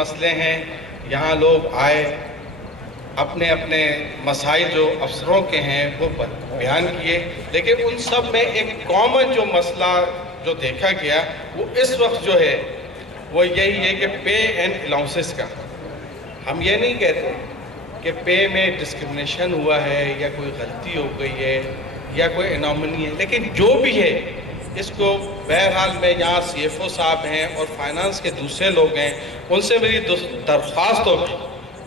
مسئلے ہیں یہاں لوگ آئے، اپنے اپنے مسائل جو افسروں کے ہیں وہ بیان کیے، لیکن ان سب میں ایک کامن جو مسئلہ جو دیکھا گیا وہ اس وقت جو ہے وہ یہی ہے کہ پے اینڈ الاؤنسز کا. ہم یہ نہیں کہتے کہ پے میں ڈسکرمنیشن ہوا ہے یا کوئی غلطی ہو گئی ہے یا کوئی انوملی ہے، لیکن جو بھی ہے اس کو بہرحال میں یہاں سی ایف او صاحب ہیں اور فائنانس کے دوسرے لوگ ہیں، ان سے میری درخواست ہوگی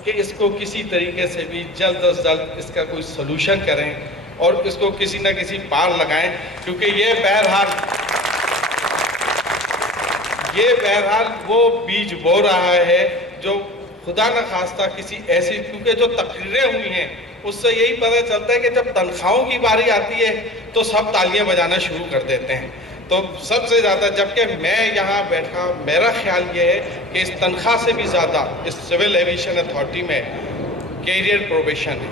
کہ اس کو کسی طریقے سے بھی جلد از جلد اس کا کوئی سلوشن کریں اور اس کو کسی نہ کسی پار لگائیں، کیونکہ یہ بہرحال وہ بیج بو رہا ہے جو خدا نہ خواستہ کسی ایسی، کیونکہ جو تقریریں ہوئی ہیں اس سے یہی پتہ چلتا ہے کہ جب تنخواہوں کی باری آتی ہے تو سب تالیاں بجانا شروع کر دیتے ہیں. تو سب سے زیادہ، جبکہ میں یہاں بیٹھا، میرا خیال یہ ہے کہ اس تنخواہ سے بھی زیادہ اس سول ایویشن اتھارٹی میں کیریئر پروبیشن ہے،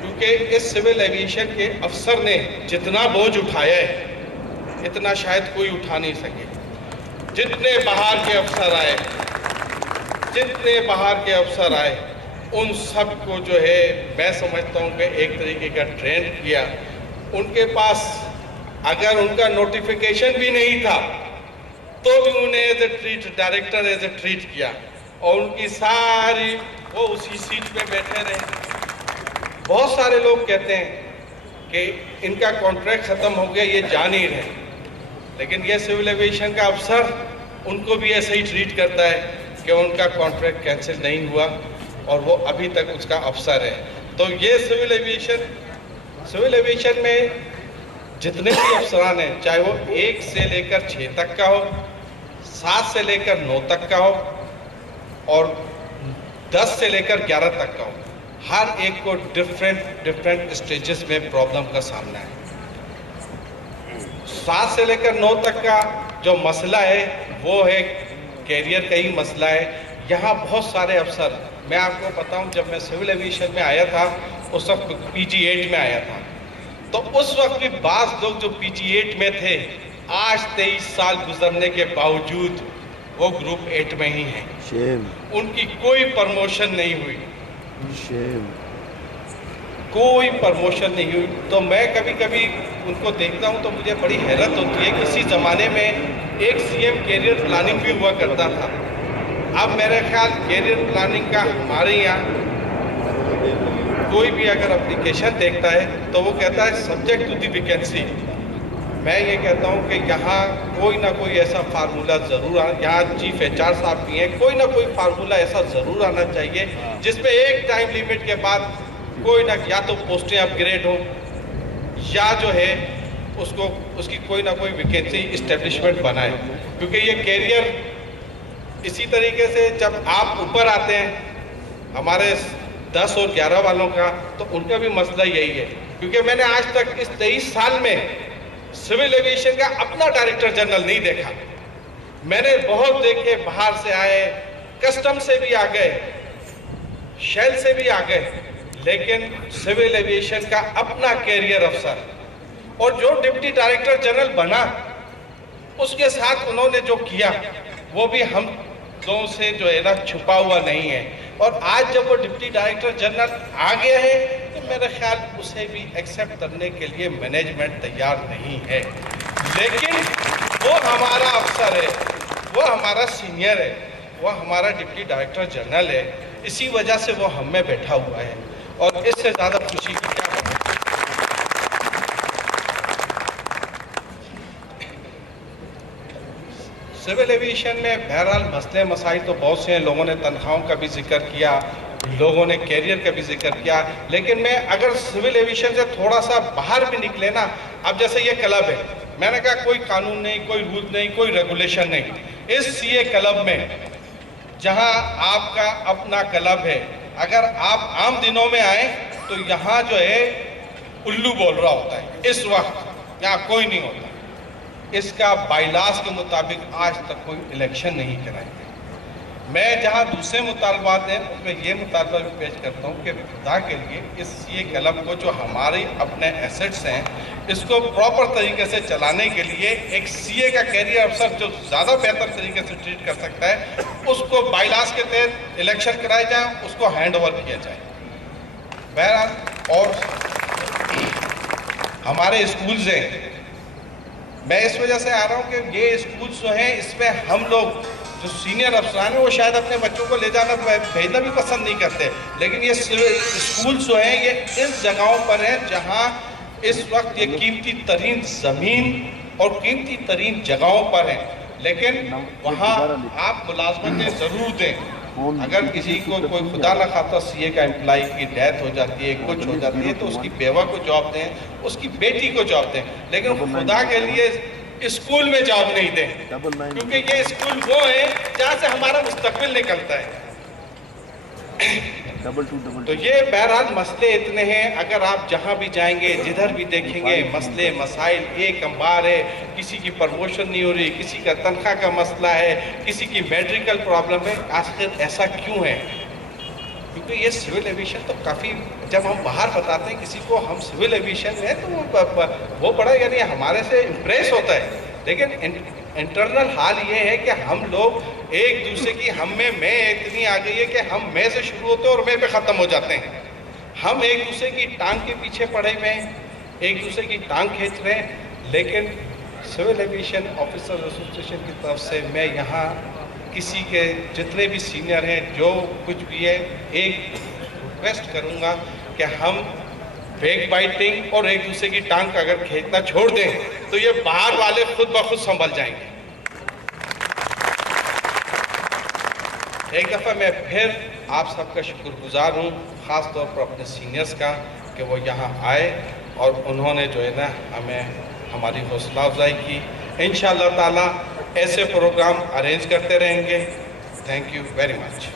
کیونکہ اس سول ایویشن کے افسر نے جتنا بوجھ اٹھایا ہے اتنا شاید کوئی اٹھا نہیں سکے. جتنے باہر کے افسر آئے ان سب کو جو ہے میں سمجھتا ہوں کہ ایک طریقے کا ٹرین کیا. ان کے پاس اگر ان کا نوٹیفیکیشن بھی نہیں تھا تو بھی انہیں as a trait, director as a trait کیا، اور ان کی ساری وہ اسی سیٹ پہ بیٹھے رہے. بہت سارے لوگ کہتے ہیں کہ ان کا کانٹریکٹ ختم ہو گیا، یہ جا نہیں رہے، لیکن یہ سول ایویشن کا افسر ان کو بھی ایسے ہی ٹریٹ کرتا ہے کہ ان کا کانٹریکٹ کینسل نہیں ہوا اور وہ ابھی تک اس کا افسر ہے. تو یہ سول ایویشن میں جتنے بھی افسران ہیں، چاہے وہ 1 سے لے کر 6 تک کا ہو، 7 سے لے کر 9 تک کا ہو اور 10 سے لے کر 11 تک کا ہو، ہر ایک کو ڈیفرنٹ اسٹیجز میں پرابلم کا سامنا ہے. 7 سے لے کر 9 تک کا جو مسئلہ ہے وہ ہے کیریئر کا ہی مسئلہ ہے. یہاں بہت سارے افسر، میں آپ کو بتاؤں جب میں سول ایویشن میں آیا تھا اس وقت پی جی 8 میں آیا تھا، تو اس وقت بھی بعض لوگ جو پی جی 8 میں تھے آج 23 سال گزرنے کے باوجود وہ گروپ 8 میں ہی ہیں. ان کی کوئی پرموشن نہیں ہوئی، کوئی پرموشن نہیں ہوئی. تو میں کبھی کبھی ان کو دیکھتا ہوں تو مجھے بڑی حیرت ہوتی ہے. کسی زمانے میں ایک سی ایم کیریئر پلاننگ بھی ہوا کرتا تھا. اب میرے خیال کیریئر پلاننگ کا ہمارے یہاں کوئی بھی اگر اپلیکیشن دیکھتا ہے تو وہ کہتا ہے سبجیکٹ ٹو دی ویکینسی. میں یہ کہتا ہوں کہ یہاں کوئی نہ کوئی ایسا فارمولہ ضرور یہاں چیف ایچ آر صاحب بھی ہیں، کوئی نہ کوئی فارمولہ ایسا ضرور آنا چاہیے جس میں ایک ٹائم لیمٹ کے بعد کوئی نہ، یا تو پوسٹیں اپ گریڈ ہوں یا جو ہے اس کی کوئی نہ کوئی ویکینسی اسٹیبلشمنٹ بنائے. کیونکہ یہ کیریئر اسی طریقے سے جب آپ اوپر آتے ہیں، ہمارے 10 اور 11 والوں کا، تو ان کا بھی مسئلہ یہی ہے. کیونکہ میں نے آج تک اس 23 سال میں سول ایویشن کا اپنا ڈائریکٹر جنرل نہیں دیکھا. میں نے بہت دیکھے، باہر سے آئے، کسٹم سے بھی آ گئے، شیل سے بھی آ گئے، لیکن سول ایویشن کا اپنا کیریئر افسر اور جو ڈپٹی ڈائریکٹر جنرل بنا اس کے ساتھ انہوں نے جو کیا وہ بھی ہم دو سے جو ہے نا چھپا ہوا نہیں ہے. اور آج جب وہ ڈپٹی ڈائریکٹر جنرل آ گیا ہے تو میرے خیال اسے بھی ایکسیپٹ کرنے کے لیے مینجمنٹ تیار نہیں ہے. لیکن وہ ہمارا افسر ہے، وہ ہمارا سینئر ہے، وہ ہمارا ڈپٹی ڈائریکٹر جنرل ہے، اسی وجہ سے وہ ہم میں بیٹھا ہوا ہے. اور اس سے زیادہ خوشی کی کیا بات ہے. سول ایویشن میں بہرحال مسئلے مسائل تو بہت سے ہیں. لوگوں نے تنخواہوں کا بھی ذکر کیا، لوگوں نے کیریئر کا بھی ذکر کیا، لیکن میں اگر سول ایویشن سے تھوڑا سا باہر بھی نکلے نا، اب جیسے یہ کلب ہے، میں نے کہا کوئی قانون نہیں، کوئی رول نہیں، کوئی ریگولیشن نہیں. اس سی اے کلب میں جہاں آپ کا اپنا کلب ہے، اگر آپ عام دنوں میں آئیں تو یہاں جو ہے الو بول رہا ہوتا ہے. اس وقت یہاں کوئی نہیں ہوتا. اس کا بائی لاس کے مطابق آج تک کوئی الیکشن نہیں کرائی گئی. میں جہاں دوسرے مطالبات ہیں اس میں یہ مطالبہ بھی پیش کرتا ہوں کہ خدا کے لیے اس سی اے کلب کو جو ہماری اپنے ایسٹس ہیں اس کو پراپر طریقے سے چلانے کے لیے ایک سی اے کا کیریئر افسر جو زیادہ بہتر طریقے سے ٹریٹ کر سکتا ہے اس کو بائی لاس کے تحت الیکشن کرائے جائیں، اس کو ہینڈ اوور کیا جائے۔ بہرحال اور ہمارے اسکولز ہیں، میں اس وجہ سے آ رہا ہوں کہ یہ اسکولز جو ہیں اس میں ہم لوگ جو سینئر افسران ہیں وہ شاید اپنے بچوں کو لے جانا بھیجنا بھی پسند نہیں کرتے، لیکن یہ اسکولز جو ہیں یہ اس جگہوں پر ہیں جہاں اس وقت یہ قیمتی ترین زمین اور قیمتی ترین جگہوں پر ہیں، لیکن وہاں آپ ملازمتیں ضرور دیں۔ اگر کسی کو کوئی خدا نہ خواستہ سی اے کا امپلائی کی ڈیتھ ہو جاتی ہے، کچھ ہو جاتی ہے تو اس کی بیوہ کو جاب دیں، اس کی بیٹی کو جاب دیں، لیکن خدا کے لیے اسکول میں جاب نہیں دیں، کیونکہ یہ اسکول وہ ہے جہاں سے ہمارا مستقبل نکلتا ہے۔ تو یہ بہرحال مسئلے اتنے ہیں، اگر آپ جہاں بھی جائیں گے جدھر بھی دیکھیں گے مسئلے مسائل ایک انبار ہے، کسی کی پروموشن نہیں ہو رہی، کسی کا تنخواہ کا مسئلہ ہے، کسی کی میڈیکل پرابلم ہے۔ آخر ایسا کیوں ہے؟ کیونکہ یہ سول ایویشن تو کافی، جب ہم باہر بتاتے ہیں کسی کو ہم سول ایویشن میں تو وہ بڑا یعنی ہمارے سے امپریس ہوتا ہے، لیکن انٹرنل حال یہ ہے کہ ہم لوگ ایک دوسرے کی ہم میں اتنی آ گئی ہے کہ ہم میں سے شروع ہوتے ہیں اور میں پہ ختم ہو جاتے ہیں۔ ہم ایک دوسرے کی ٹانگ کے پیچھے پڑے ہوئے ہیں، ایک دوسرے کی ٹانگ کھینچ رہے ہیں، لیکن سول ایویشن آفیسر ایسوسیشن کی طرف سے میں یہاں کسی کے جتنے بھی سینئر ہیں جو کچھ بھی ہے ایک ریکویسٹ کروں گا کہ ہم بیک بائٹنگ اور ایک دوسرے کی ٹانگ کا اگر کھینچنا چھوڑ دیں تو یہ باہر والے خود بخود سنبھل جائیں گے۔ ایک دفعہ میں پھر آپ سب کا شکر گزار ہوں، خاص طور پر اپنے سینئرز کا کہ وہ یہاں آئے اور انہوں نے جو ہے نا ہمیں ہماری حوصلہ افزائی کی۔ انشاءاللہ تعالیٰ ایسے پروگرام ارینج کرتے رہیں گے۔ Thank you very much.